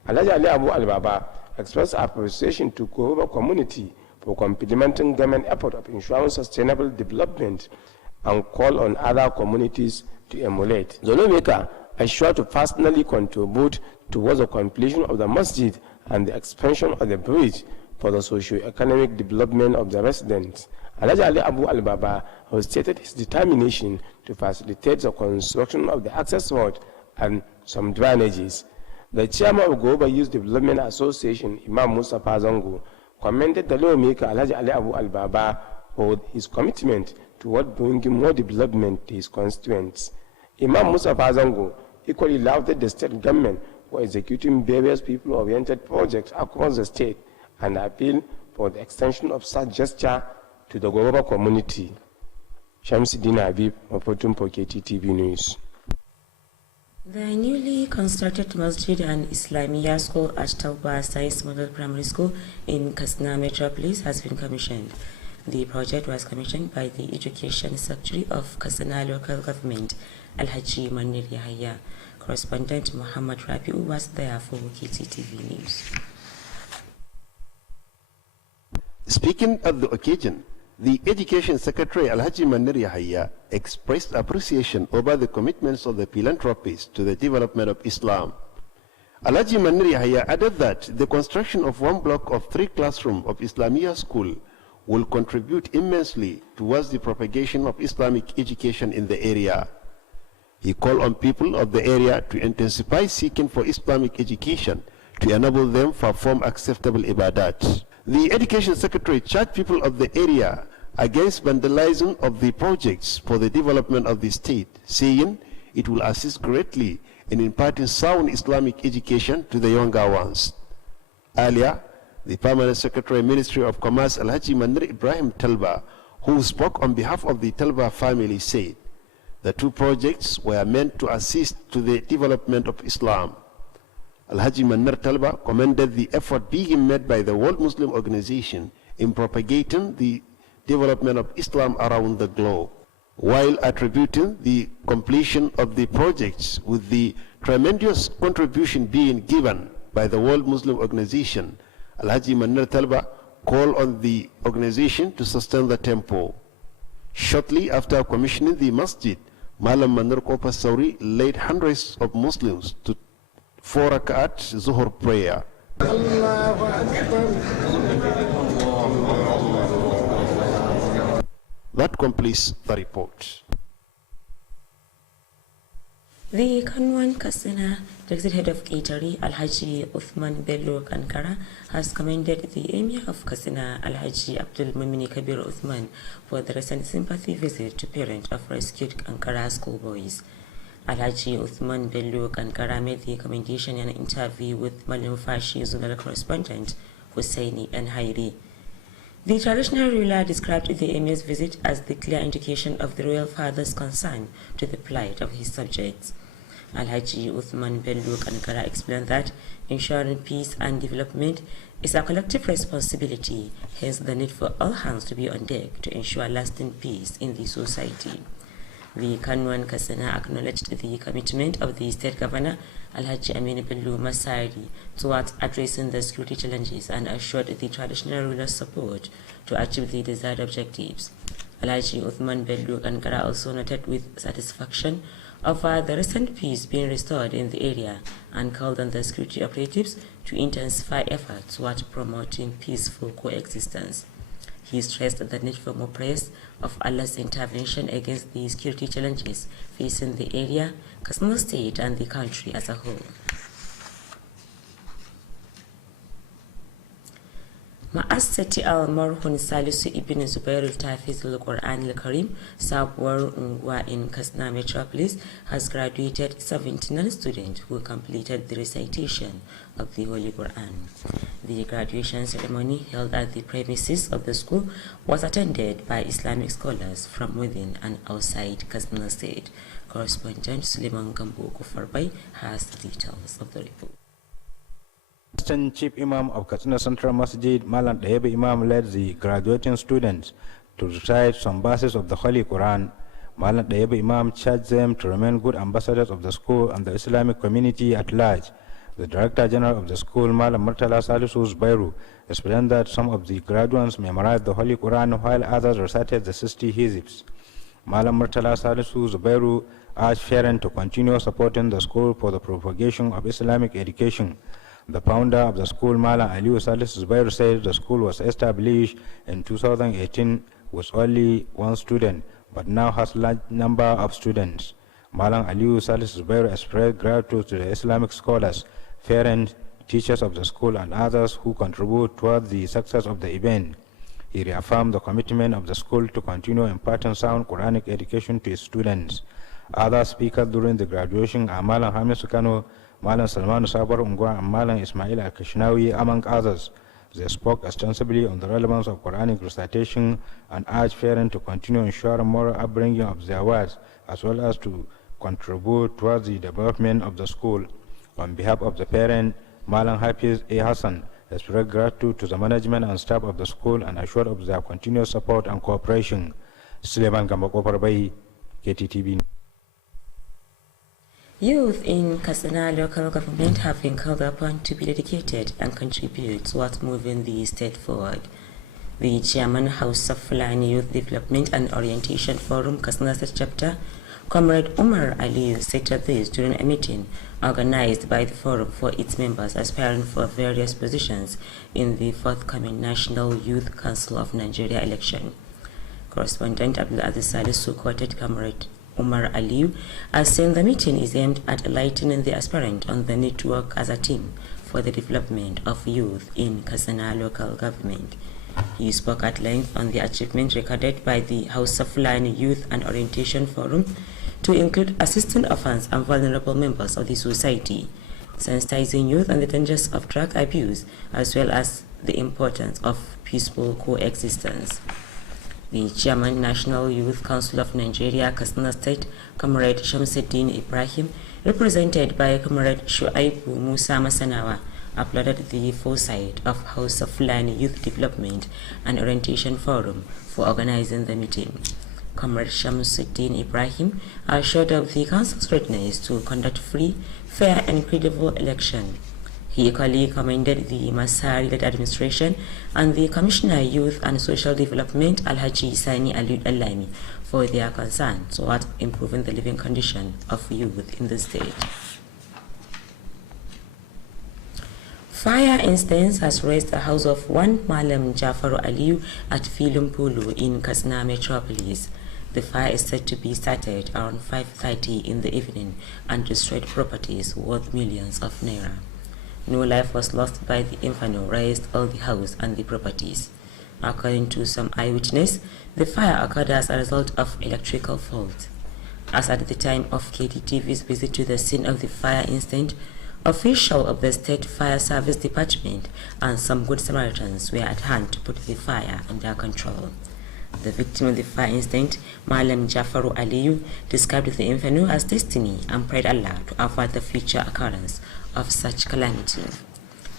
Alhaji Ali Abu Al-Baba expressed appreciation to Goruba community for complementing government effort of ensuring sustainable development and call on other communities to emulate. The lawmaker assured to personally contribute towards the completion of the masjid and the expansion of the bridge for the socio-economic development of the residents. Alhaji Ali Abu Al-Baba has stated his determination to facilitate the construction of the access road and some drainages. The chairman of Goruba Youth Development Association, Imam Mustafa Zango, commended the lawmaker Alhaji Ali Abu Al-Baba for his commitment toward bringing more development to his constituents. Imam Mustafa Zango equally lauded the state government for executing various people-oriented projects across the state and appealed for the extension of such gesture to the Goruba community. Shamsuddin Habib, reporting for Kttv News. The newly constructed Masjid and Islamiyah School at Tauba Science Model Primary School in Katsina Metropolis has been commissioned. The project was commissioned by the Education Secretary of Katsina Local Government, Alhaji Manir Yahya. Correspondent Muhammad Rabiu was there for Kttv News. Speaking at the occasion, the Education Secretary Alhaji Manir Yahya expressed appreciation over the commitments of the philanthropists to the development of Islam. Alhaji Manir Yahya added that the construction of one block of 3 classrooms of Islamiyah school will contribute immensely towards the propagation of Islamic education in the area. He called on people of the area to intensify seeking for Islamic education to enable them to perform acceptable ibadat. The Education Secretary charged people of the area against vandalizing of the projects for the development of the state, saying it will assist greatly in imparting sound Islamic education to the younger ones. Earlier, the Permanent Secretary, Ministry of Commerce, Alhaji Manir Ibrahim Talba, who spoke on behalf of the Talba family, said the two projects were meant to assist to the development of Islam. Alhaji Manir Talba commended the effort being made by the World Muslim Organization in propagating the development of Islam around the globe, while attributing the completion of the projects with the tremendous contribution being given by the World Muslim Organization. Alhaji Manir Talba called on the organization to sustain the tempo. Shortly after commissioning the masjid, Malam Manir Kopa Sauri led hundreds of Muslims to 4 rakat Zuhur prayer. That completes the report. The Kanwan Kasina, the head of Kttv, Alhaji Uthman Bello Kankara, has commended the Emir of Kasina, Alhaji Abdul Mumini Kabir Uthman, for the recent sympathy visit to parents of rescued Kankara schoolboys. Alhaji Uthman Bello Kankara made the commendation in an interview with Malam Fashi zonal correspondent Hussaini and Hairi. The traditional ruler described the Emir's visit as the clear indication of the royal father's concern to the plight of his subjects. Alhaji Uthman Bello Kankara explained that ensuring peace and development is a collective responsibility, hence the need for all hands to be on deck to ensure lasting peace in the society. The Kanwan Kasana acknowledged the commitment of the state governor, Alhaji Aminu Bello Masari, towards addressing the security challenges and assured the traditional ruler's support to achieve the desired objectives. Alhaji Uthman Bello Kankara also noted with satisfaction over the recent peace being restored in the area and called on the security operatives to intensify efforts toward promoting peaceful coexistence. He stressed the need for more prayers of Allah's intervention against the security challenges facing the area, Kasmul State, and the country as a whole. Ma'asati al-Marhun Salisu ibn Zubair al-Tafiz al-Quran al-Karim, Sabuwar Ungwa in Kasna Metropolis, has graduated 79 students who completed the recitation of the Holy Quran. The graduation ceremony held at the premises of the school was attended by Islamic scholars from within and outside Kasna State. Correspondent Suleiman Gambo Kufarbai has the details of the report. Assistant Chief Imam of Katsina Central Masjid, Malam Dayebe Imam, led the graduating students to recite some verses of the Holy Quran. Malam Dayebe Imam charged them to remain good ambassadors of the school and the Islamic community at large. The Director General of the school, Malam Murtala Salisu Zubairu, explained that some of the graduates memorized the Holy Quran while others recited the 60 hizbs. Malam Murtala Salisu Zubairu urged parents to continue supporting the school for the propagation of Islamic education. The founder of the school, Malam Aliyu Salisu Zubairu, said the school was established in 2018 with only one student, but now has a large number of students. Malam Aliyu Salisu Zubairu expressed gratitude to the Islamic scholars, parents, teachers of the school, and others who contribute toward the success of the event. He reaffirmed the commitment of the school to continue imparting sound Quranic education to its students. Other speakers during the graduation are Malam Hamisu Kano, Malam Salman Sabar Ungwa, and Malam Ismail Al-Kashinawi, among others. They spoke extensively on the relevance of Quranic recitation and urged parents to continue ensuring moral upbringing of their wards, as well as to contribute towards the development of the school. On behalf of the parent, Malam Hafiz A. Hassan expressed gratitude to the management and staff of the school and assured of their continuous support and cooperation. Suleiman Gambako Parbai, Kttv. Youth in Kasana local government have been called upon to be dedicated and contribute towards moving the state forward. The chairman, House of Fulani Youth Development and Orientation Forum, Kasana State Chapter, Comrade Umar Ali stated this during a meeting organized by the forum for its members aspiring for various positions in the forthcoming National Youth Council of Nigeria election. Correspondent Abdulaziz Salisu quoted Comrade Umar Ali as saying the meeting is aimed at enlightening the aspirant on the need to work as a team for the development of youth in Katsina local government. He spoke at length on the achievement recorded by the House of Fulani Youth and Orientation Forum to include assisting orphans and vulnerable members of the society, sensitizing youth on the dangers of drug abuse, as well as the importance of peaceful coexistence. The Chairman, National Youth Council of Nigeria, Katsina State, Comrade Shamsuddin Ibrahim, represented by Comrade Shuaibu Musa Masanawa, applauded the foresight of House of Fulani Youth Development and Orientation Forum for organizing the meeting. Comrade Shamsuddin Ibrahim assured of the Council's readiness to conduct free, fair and credible election. He equally commended the Masari-led administration and the Commissioner Youth and Social Development Alhaji Sani Aliud Alami for their concern towards improving the living condition of youth in the state. Fire incident has raised the house of one Malam Jafaru Aliu at Filumpulu in Katsina Metropolis. The fire is said to be started around 5:30 in the evening and destroyed properties worth millions of naira. No life was lost, by the inferno raised all the house and the properties. According to some eyewitness, the fire occurred as a result of electrical fault. As at the time of KTTV's visit to the scene of the fire incident, officials of the State Fire Service Department and some good Samaritans were at hand to put the fire under control. The victim of the fire incident, Malam Jafaru Aliyu, described the inferno as destiny and prayed Allah to avert the future occurrence of such calamity.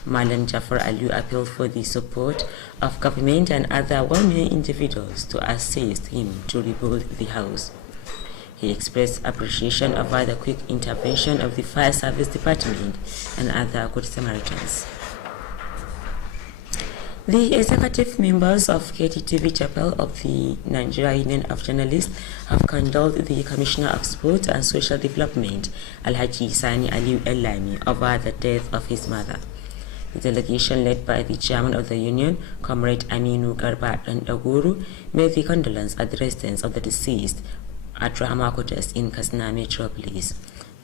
Malam Jafar Aliyu appealed for the support of government and other well-meaning individuals to assist him to rebuild the house. He expressed appreciation over the quick intervention of the Fire Service Department and other good Samaritans. The executive members of Kttv Chapel of the Nigeria Union of Journalists have condoled the Commissioner of Sport and Social Development, Alhaji Sani Aliu Elami, over the death of his mother. The delegation led by the chairman of the union, Comrade Aminu Garba Ndaguru, made the condolence at the residence of the deceased at Rahamakotes in Katsina Metropolis.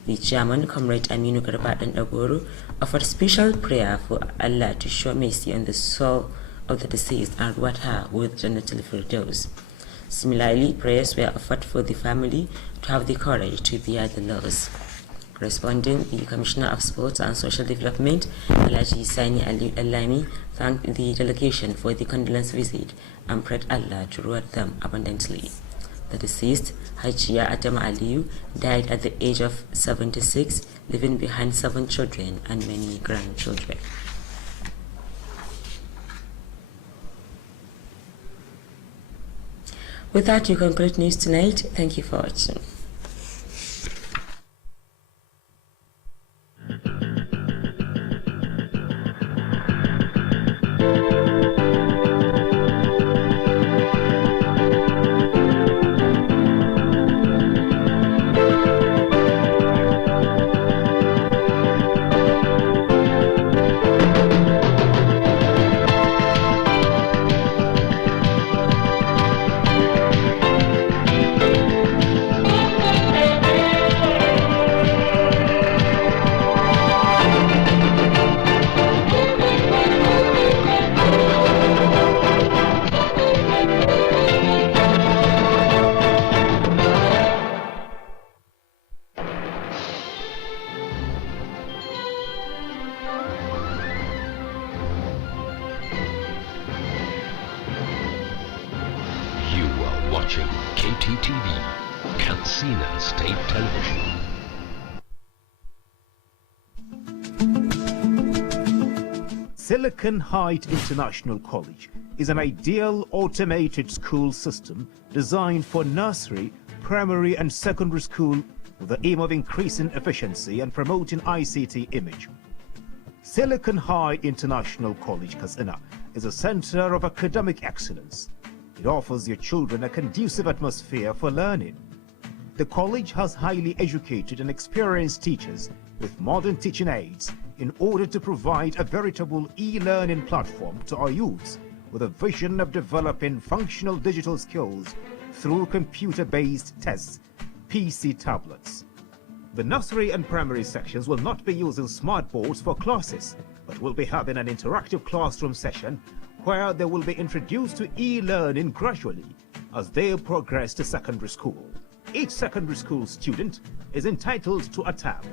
The chairman, Comrade Aminu Garba Ndaguru, offered special prayer for Allah to show mercy on the soul of the deceased and reward her with Jannatul Firdaus. Similarly, prayers were offered for the family to have the courage to bear the loss. Responding, the Commissioner of Sports and Social Development, Alhaji Sani Ali Alami, thanked the delegation for the condolence visit and prayed Allah to reward them abundantly. The deceased, Hajia Adama Aliyu, died at the age of 76, leaving behind 7 children and many grandchildren. With that, you conclude news tonight. Thank you for watching. Watching Kttv, Katsina State Television. Silicon Heights International College is an ideal automated school system designed for nursery, primary and secondary school with the aim of increasing efficiency and promoting ICT image. Silicon Heights International College, Katsina, is a center of academic excellence. It offers your children a conducive atmosphere for learning. The college has highly educated and experienced teachers with modern teaching aids in order to provide a veritable e-learning platform to our youths with a vision of developing functional digital skills through computer-based tests, PC tablets. The nursery and primary sections will not be using smart boards for classes, but will be having an interactive classroom session where they will be introduced to e-learning gradually as they progress to secondary school. Each secondary school student is entitled to a tab.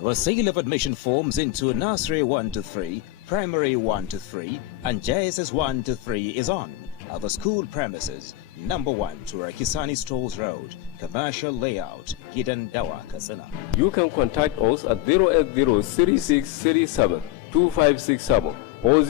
The sale of admission forms into Nursery 1 to 3, Primary 1 to 3, and JSS 1 to 3 is on at the school premises, number 1 Turakisani Stores Road, Commercial Layout, Gidan Dawa, Katsina. You can contact us at 080-3637-2567 or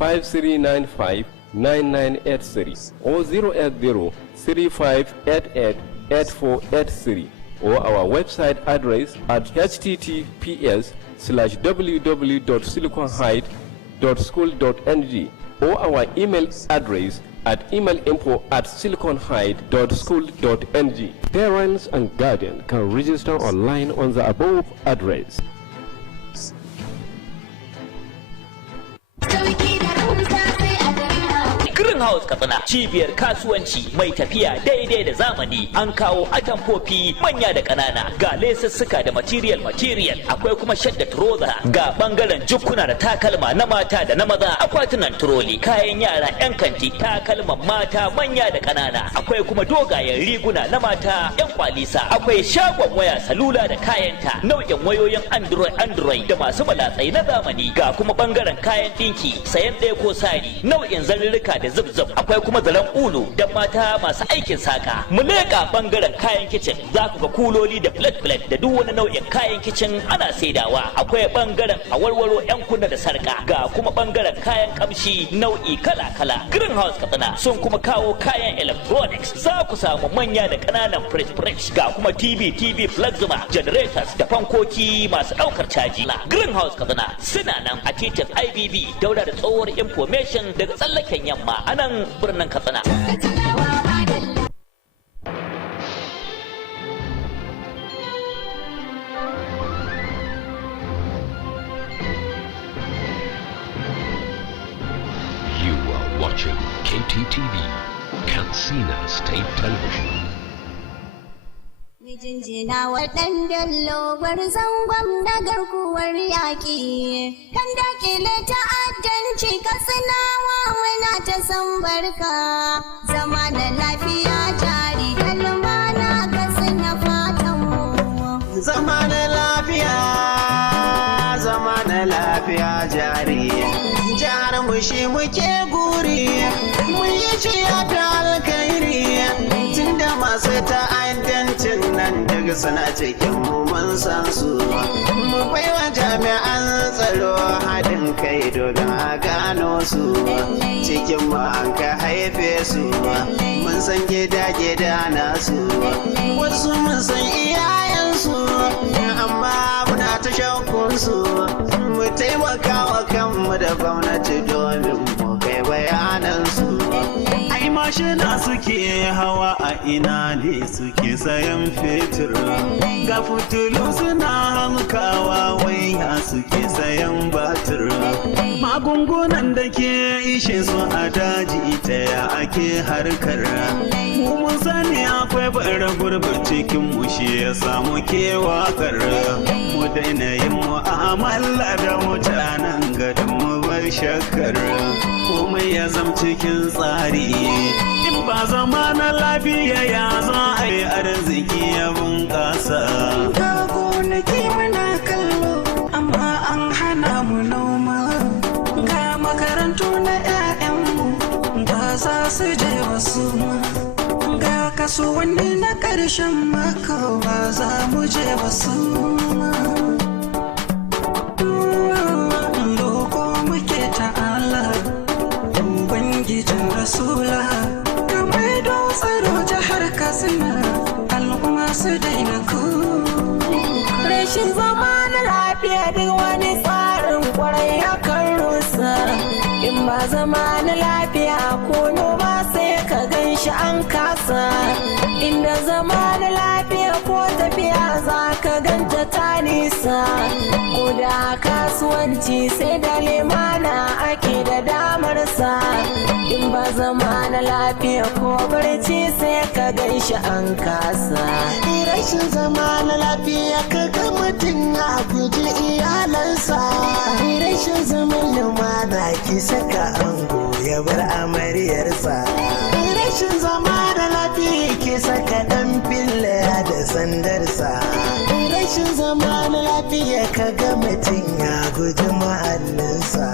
090-5395-9983 or 080-3588-8483 or our website address at https:/www.siliconheight.school.ng or our email address at email.info@siliconheight.school.ng. Parents and guardians can register online on the above address. Greenhouse Katsina, cibiyar kasuwanci mai tafiya daidai da zamani. An kawo atamfofi manya da ƙanana, ga lesussuka da material, akwai kuma shadda trouser, ga bangaren jukkuna da takalma na mata da na maza, akwatunan turoli, kayan yara 'yan kanti, takalman mata manya da ƙanana, akwai kuma dogayen riguna na mata 'yan kwalisa, akwai shagon waya salula da kayanta, nau'in wayoyin Android da masu malatsai na zamani, ga kuma bangaren kayan dinki, sayan ɗaya ko sari, nau'in zarurruka da zub akwai kuma zaren ulu da mata masu aikin saka. Mu leƙa bangaren kayan kicin, za ku ga kuloli da plate da duk wani nau'in kayan kicin ana saidawa. Akwai bangaren awarwaro 'yan kunna da sarka, ga kuma bangaren kayan kamshi nau'i kala-kala. Greenhouse Katsina sun kuma kawo kayan electronics, za ku samu manya da ƙananan fridge, ga kuma TV plasma, generators da fankoki masu ɗaukar caji. Greenhouse Katsina suna nan a titin IBB daura da tsohuwar information daga tsallaken yamma a nan birnin Katsina. You are watching Kttv, Katsina State Television. Jinjina wa ɗan Bello gwarzon gwamna garkuwar yaƙi. Kan dakile ta'addanci Katsinawa muna ta san barka. Zama da lafiya jari kalmana Katsina fatan mu. Zama da lafiya jari. Jihar mu shi muke guri. Mun yi ciya ta alkhairi. Tunda masu ta'addancin nan daga suna cikin mu mun san su. Mu baiwa jami'an tsaro haɗin kai domin a gano su. Cikin mu an ka haife su. Mun san gida nasu. Wasu mun san iyayensu. Amma muna ta shakkunsu. Mu taimaka wa kanmu da gwamnati domin mu kai bayanansu. Ai mashina suke hawa a ina ne suke sayan fetur. Ga fitulu suna hankawa waya suke sayan batir. Magungunan da ke ishe su a daji ta ya ake harkar. Mu mun sani akwai bara gurbi cikin mu shi ya samu kewakar. Mu daina yin mu'amala da mutanen gadin mu bar shakkar. Komai ya zam cikin tsari. In ba zama na lafiya ya za a yi arziki ya bunƙasa. Ga gonaki muna kallo amma an hana mu noma. Ga makarantu na 'ya'yanmu ba za su je wasu ma. Ga kasuwanni na ƙarshen mako ba za mu je wasu ma. Loko muke ta'ala Ubangijin Rasula kamar da tsaro jihar Katsina al'umma su daina ku. Rashin zama na lafiya duk wani tsarin kwarai yakan rusa. In ba zama na lafiya ko noma sai ka gan shi an kasa. inda zama da lafiya ko tafiya za ka ganta ta nisa, ko da kasuwanci sai da limana ake da damarsa, in ba zama na lafiya ko barci sai ka gan shi an kasa. Rashin zama na lafiya ka ga mutum ya guji iyalansa, rashin zaman lumana ki saka ango ya bar amaryarsa, rashin zama da lafiya ki saka dan filla da sandarsa, rashin zama na lafiya ka ga mutum ya guji mahallinsa,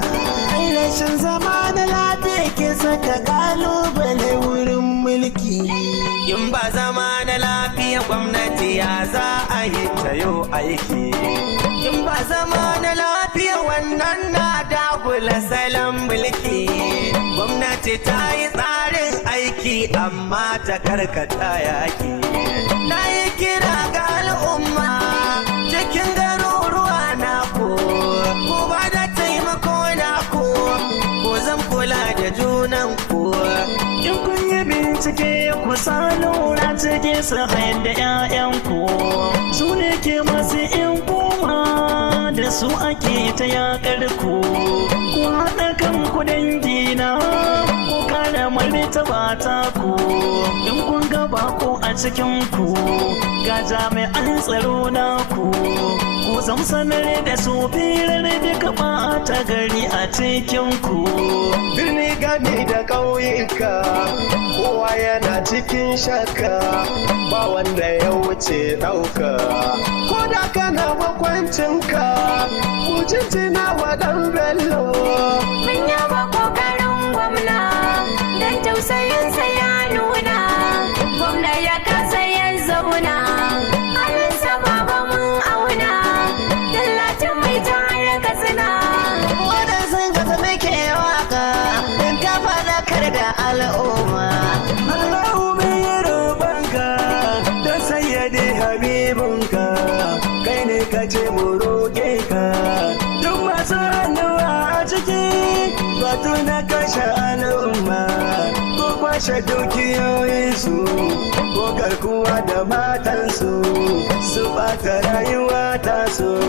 rashin zama na lafiya ki saka kalubale wurin mulki. In ba zama na lafiya gwamnati ya za a yi ta yau aiki, in ba zama na lafiya wannan na dagula salon mulki. Gwamnati ta yi tsarin aiki amma ta karkata yaki. Na yi kira ga al'umma cikin garuruwa na ko ba da taimako na ko zan kula da junan ku. In kun yi bincike ku sa lura cikin su da 'ya'yanku, su ne ke masu in koma da su ake ta yakar ku. Ku haɗa kan ku dangina ku kare martaba ta ku. In kun ga bako a cikin ku ga jami'an tsaro na ku zam sanar da su firar duka ɓata gari a cikin ku. Birni gami da ƙauyuka kowa yana cikin shakka, ba wanda ya wuce ɗauka. Ko da kana makwancinka ku jinjina wa ɗan bello. Mun yaba ƙoƙarin gwamna don tausayinsa ya nuna, gwamna ya kasa ya zauna halinsa baba mun auna, dallacin mai jihar Katsina. Waɗansu gasa muke waka don ka faɗakar da al'umma. Allahu bai roƙonka don sayyade habibinka, kai ne ka ce mu roƙe ka. Duk masu hannuwa a ciki batu na kashe al'umma, ko kwashe dukiyoyinsu ko garkuwa da matansu, su ɓata rayuwa tasu.